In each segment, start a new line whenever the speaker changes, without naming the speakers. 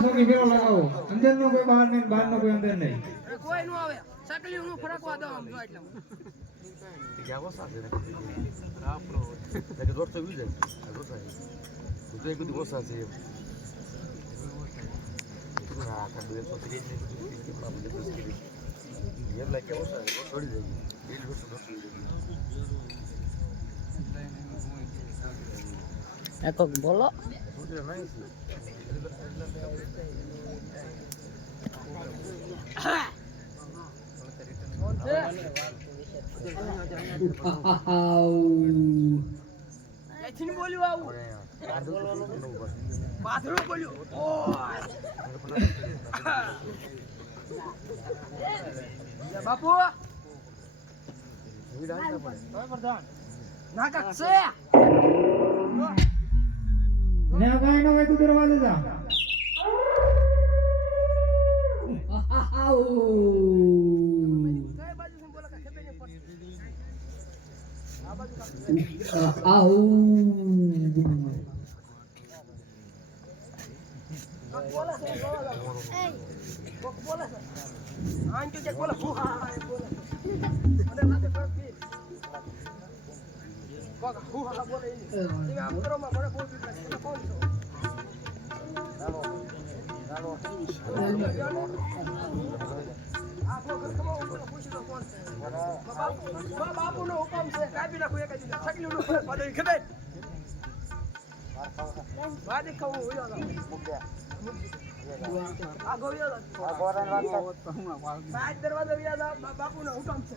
સોની ભેળો લગાવો. અંદર નો કોઈ બહાર નહીં બહાર નો કોઈ અંદર નહીં.
કોઈ નું આવે. સકલી નું ફરકવા દો આમ જો એટલે.
આપણો જાય તો એક બધું ઓછા છે ને એમ લાગે ઓછા છોડી જાય
બોલો. એથી બોલ્યું આવું
નવું
બોલ્યું ઓય બાપુ ના કાક છે
ને આ કાંઈ ન હોય તું દરવાજે જા
બોલો બોલે બોલે કોક બોલે બોલે હું હા હા એ બોલે બાપુ નો હુકમ છે કાપી નાખો એક છકલી નું પડે ખબર વાદી ખાવું હોય આ ગોવિયો બાપુ નો હુકમ છે.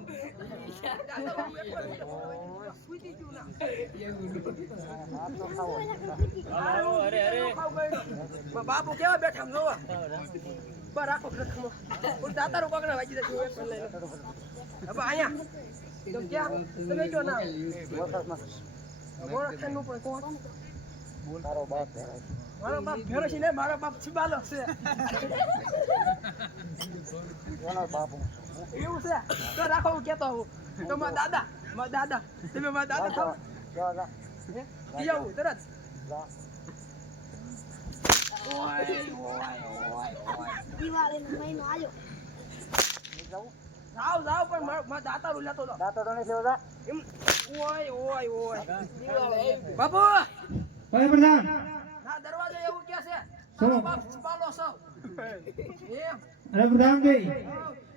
બાપુ કેવા બેઠા રાખો ખખમો હું દાતારો દે લઈ હવે અહીંયા. તો ક્યાં? તમે જો ના મોરા ખાન પણ બાપ છે ને મારો બાપ છીબાલો છે. એવું છે? તો રાખો હું કેતો હું તો માં દાદા માં દાદા તમે માં દાદા થાવ હે? ઈ તરત ઓય ઓય ઓય ઓય
દિવાળીનો મહિનો આવ્યો
જાવ જાવ પણ મારો મારા દાતા રૂ લેતો હતો એમ ઓય ઓય ઓય બાપુ
ભાઈ પ્રધાન
ના દરવાજો એવું કે છે બાપ છુપાલો છો
અરે પ્રધાનજી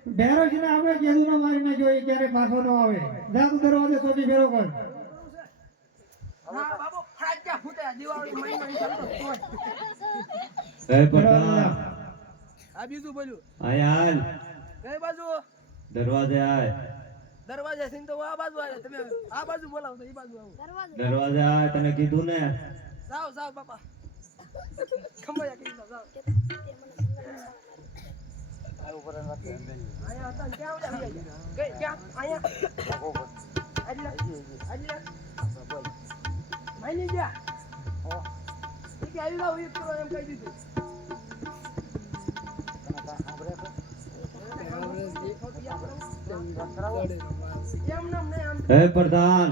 ડેરો છે ને આપણે જેદુ નો મારી ના જોઈએ ક્યારે પાછો ન આવે. જા તું દરવાજે ફેરો કર.
આય
બાજુ.
દરવાજે આય.
દરવાજા થી તો આ બાજુ આવે તમે આ બાજુ બોલાવો તો એ બાજુ આવું.
દરવાજો
દરવાજે આય તને કીધું ને.
જાઓ જાઓ બાપા. જાઓ.
હે પ્રધાન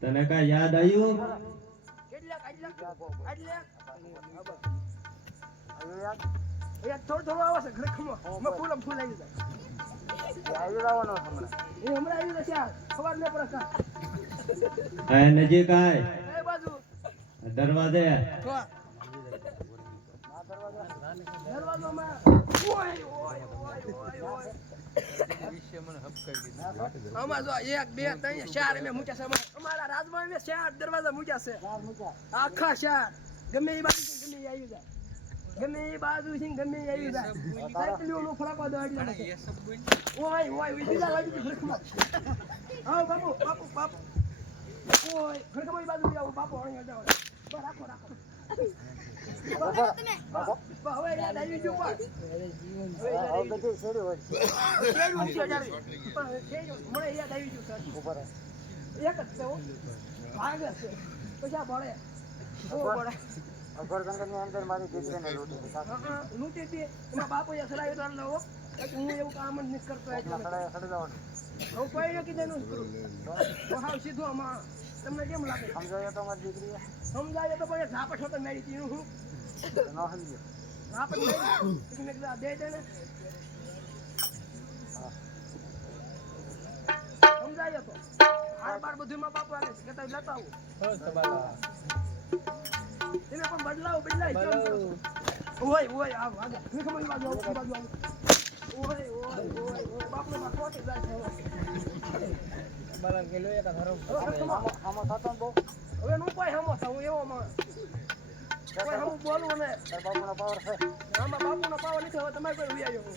તને કઈ યાદ આવ્યું?
કેટલાક આટલા આટલા એ થોડું થોડું આવે છે ઘરખમાં મેં ફૂલ આવી જાય
નજીક આય દરવાજે
અમારા- રાજમાં ચાર દરવાજા મૂક્યા છે આખા ચાર ગમે એ બાજુ ગમે એ આવી જાય ગમે એ બાજુ છે ગમે એ આવી જાય. સાયકલીઓનો ફરક દો એટલે ઓય ઓય બીજા બાજુ ફરકમાં આવો બાપુ બાપુ બાપુ. ઓય ફરકમાં એ બાજુ આવો બાપુ અહીંયા જાવ બસ રાખો રાખો. એક જ છે. ભાગ છે. પછી આ ભળે બહુ ભળે હા, હા, લૂંટી હતી. એમાં બાપુએ સડાવી તો હો. હું એવું કામ જ નથી કરતો એટલે. હું કોઈ કીધું એનું જ કરું. હું હાવ સીધો આમાં તમને કેમ લાગે? સમજાય તો પણ ઝાપટ હતો મેળી હતી એનું હું ઝાપટ મેળી પછી મેં કીધું આ દે દે ને સમજાય તો. હાર બાર બધું માં બાપુ આવે કે તમે લેતા આવો. એને પણ બદલાવ બદલાય કેમ? ઓય ઓય મેં બાજુ આવો બાજુ આવો. ઓય ઓય ઓય ઓય. બાપને માં ખોટી જાય છે. હવે. હવે ખમો. હવે નું કોઈ હમો થાવ હું એવો માણસ. કોઈ હમું બોલવું ને. આમાં બાપુનો પાવર નથી હવે તમારે કોઈ હું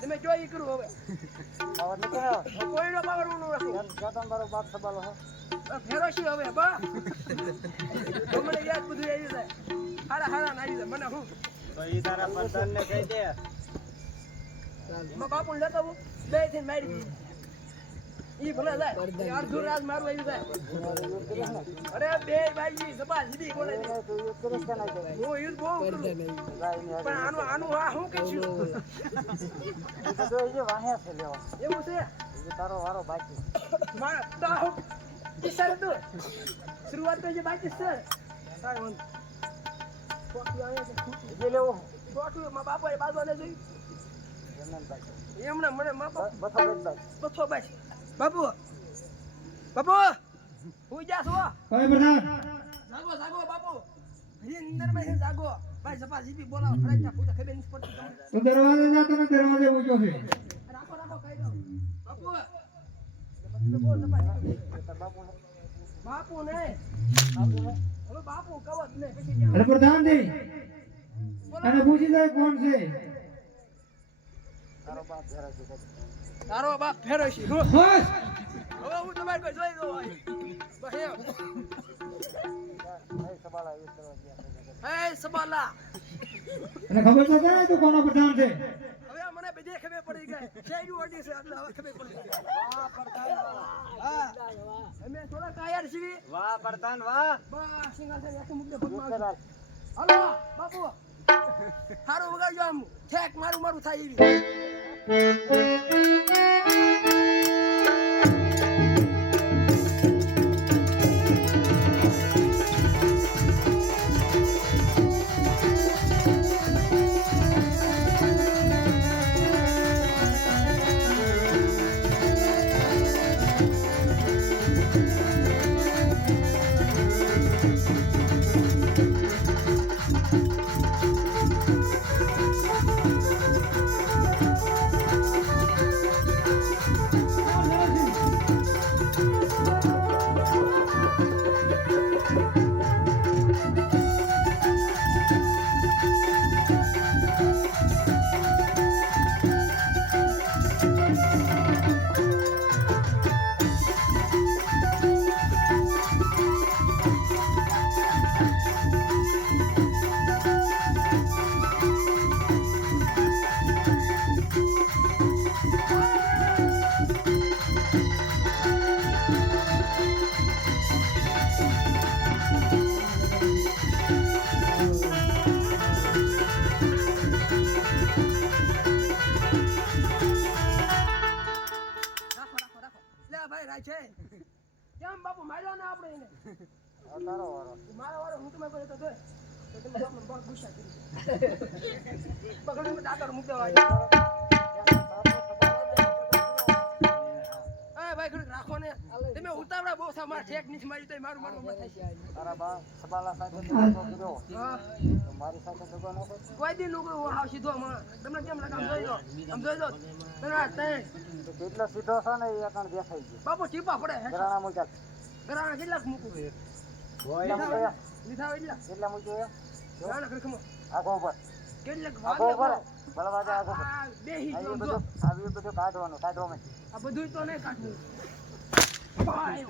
તમે જો ઈ કરું હવે. હવે કોઈનો પાવર ન રાખું. હવે ફેરો છે હવે બા તો મને યાદ બધું આવી જાય. હારા હારા ના આવી જાય મને હું? એમાં બાપુ લેતો હું બેથી મારી દીધી ઈ ભલે જાય અડધું રાત મારું આવી જાય. અરે બે ભાઈ જબા જીદી બોલે હું યુદ્ધ બહુ પણ આનું આનું આ હું કઈ છું? એવું છે? મારા તો હું ઈ સર તો શરૂઆત તો જે બાકી છે. કાંઈ વાંધો ટોટલું અહીંયા છે જોઈ મારા એમણે મને બાપ બથો બાઈ બાપુ. બાપુ. હું જા છો
કઈ પ્રધાન
જાગો જાગો બાપુ. અંદરમાં જાગો. ભાઈ જપા જીબી બોલાવો. ફરાઈ ફૂટા ખબર નથી પડતી તમને.
તું દરવાજે જા તને દરવાજે ઊંચો છે.
રાખો રાખો કહી દો બાપુ. જપા. બાપુ ને. હવે બાપુ કવત ને.
અરે પ્રધાનજી અને પૂછી જાય કોણ છે.
તારો બાપ. ફેરો છે. હું.
બસ.
હવે હું તમારે કઈ જોઈ દઉં. એ સબાલા.
અને ખબર તો છે ને તું કોનો પ્રધાન છે?
હવે મને બીજે ખબર પડી ગઈ. શેરડી ઓડી છે એટલે હવે ખબર પડી ગઈ. હા. અમે થોડા કાયર છીએ.
વાહ પ્રધાન વાહ.
બસ સિંગલ છે એક મુદ્દે ભગવાન હાલો બાપુ. હારું વગાડજો આમ. ઠેક મારું મારું થાય એવી. ભાઈ છે કેમ બાપુ માર્યો ને આપણે એને? મારો વારો હું તમે તો જોઈ. તો તમે બાપને બહુ ગુસ્સા કરી. પકડીને દાદર મૂકી ભાઈ ઘડીક રાખો ને. તમે ઉતાવળા બહુ થા મારા ઠેક મારી તો મારું મારું થાય છે. હા. કોઈ દી હું હાવ સીધો માં તમને કેમ લાગે? જોઈ દો આમ જોઈ દો
કેટલો સીધો છે ને એ પણ દેખાઈ ગયો.
બાપુ ટીપા પડે
ગરાણા મૂક્યા.
ઘરાણા કેટલાક મૂકું?
કેટલા
લીધા હોય એટલા.
કેટલા મૂક્યો આગો ઉપર.
કેટલાક.
બળવાજા આગો બધું બધું કાઢવાનું
આ બધું તો નહીં કાઢવું. ઓય.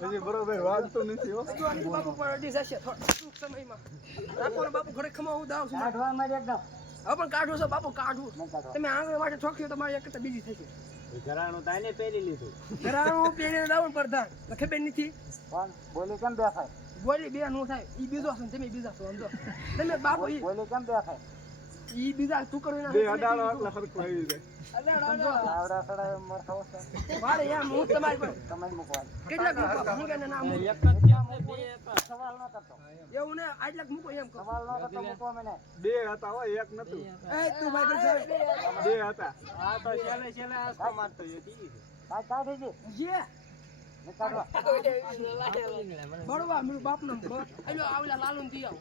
હજી બરોબર નથી હો.
બાપુ અડી જશે ટૂંક સમયમાં. રાખો ને બાપુ ઘરે ખમા દાવ છું
કાઢવા માંડ એકદમ.
હવે પણ કાઢું છો બાપુ કાઢું. તમે આંગળી માટે છોકરીઓ તમારી એક બીજી થશે
ઘરાણું તાને પહેરી લીધું.
ઘરાણું પહેરીને દાવું પ્રધાન તો ખબર નથી.
બોલી કેમ બેસાય
બોલી બે નું થાય. એ બીજો છે તમે બીજા છો સમજો. તમે બાપુ ઈ
બોલી કેમ બેસાય
ઈ બીજા તું કરો
બે અડાળો એટલે હરખું આવી જાય.
આવડા સડા મરખા ઓછા
મારે એમ હું તમારી પર
તમે જ મૂકવાની
કેટલાક મૂકો હું કે નામ મૂકો.
સવાલ ન કરતો.
એવું ને આટલાક મૂકો એમ
સવાલ ન કરતો મૂકવા મને.
બે હતા હોય એક નતું.
એ તું ભાઈ
બે હતા.
આ તો મારતો હતી
કાઢી દી.
જે બળવા મેરું બાપ નામ આલો આવલા લાલુ દી આવો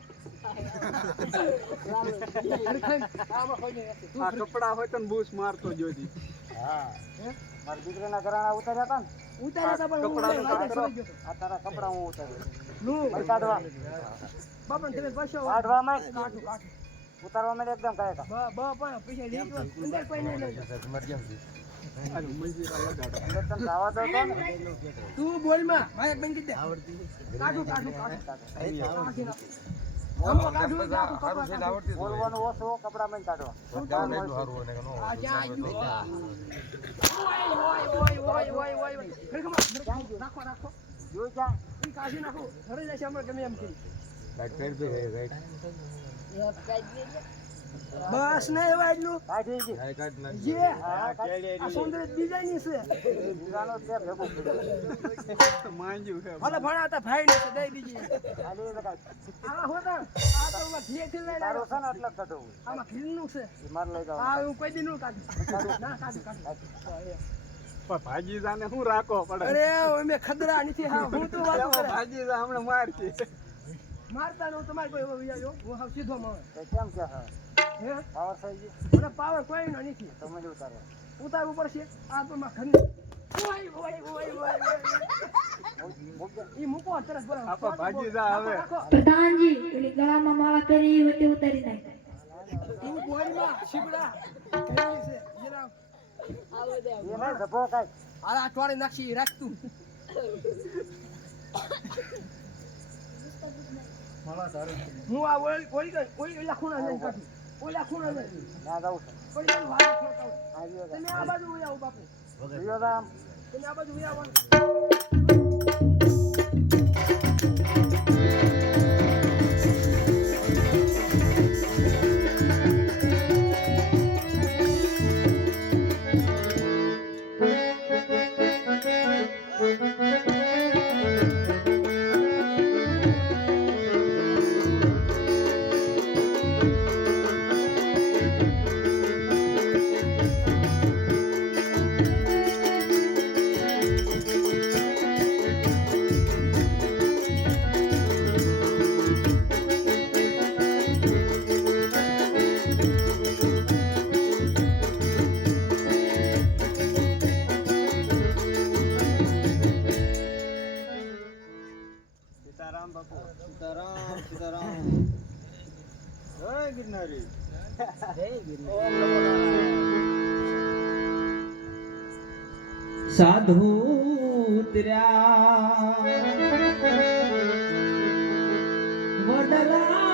અરે ખાઈ, આમાં ખાઈ લે. તું
આ કપડા હોય તો બૂસ મારતો જોજી
મારી દીકરીના ઘરાણા ઉતાર્યા હતા ને?
ઉતાર્યા તા પણ
આ તારા કપડા હું ઉતાર્યો.
નું
કાઢવા.
બાપા તમે પૈસા
કાઢવા માંડ
કાઢું કાઢું.
ઉતારવા માટે એકદમ કાઢે
બ બ પણ પૈસા લઈ અંદર કોઈ નહીં લઈ
આ
તો
બોલમાં ભાઈ એક બેન કીધે. કાઢું કાઢું કાઢું. કપડાં કાઢું.
બોલવાનું ઓછું કપડા માં કાઢવા.
રાખો રાખો
જોઈ જા
કાઢી નાખો. ઘરે જશે હમણાં ગમે એમ કરી બસ ને એવા એટલું જે આ સૌંદર્ય ડિઝાઇન છે.
માંજ્યું છે
ભલે ભણા હતા ભાઈ ને છે, દઈ બીજી.
કાઢ.
આ હોતા આ તો આમાં ઘી થી લઈ
તારું
આવ્યો.
છે ને એટલે જ કાઢવું
આમાં ઘીનું છે.
માર લઈ જાવ
આ હું કોઈ દી નું કાઢું. ના કાઢું કાઢું.
પણ ભાજી જાને શું રાખવો પડે?
અરે મેં ખદરા નથી હા હું તો વાત કરે.
ભાજી જા હમણાં મારતી
મારતા નો તમારે કોઈ એવો વિચાર્યો હું હાવ સીધો
મળે કેમ કે હા
હે?
પાવર થઈ ગયું
મને પાવર કોઈ નો નથી
ઉતારો.
ઉતારવું પડશે? આ તો
પ્રધાનજી પેલી ગળામાં માળા પહેરી ઉતારી નાખ.
તું શીબડા. કેવી છે જરા
એ નહીં ધબ્બો
આ અઠવાડે નાખી રાખ તું. હું આ ઓળી ઓળી કઈ લખું કાઢું ઓલા ખૂણા
ત્યાં જાઉં છું.
ઓલી બાજુ વાળા કાઢું.
આવ્યો
તમે આ બાજુ આવો બાપુ. તમે આ બાજુ આવવાનું
સાધુ ઉતર્યા વડલાની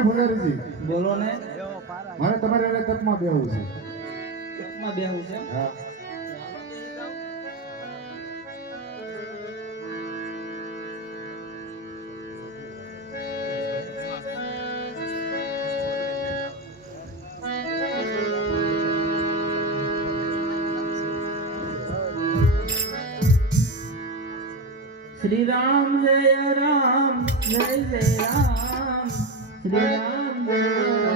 અરે ભુલારીજી
બોલો ને.
મારે તમારે હારે તપમાં બેહવું છે.
એકમાં બેહવું છે
હા.
શ્રી રામ જય રામ જય જય રામ. શ્રી રામ જય રામ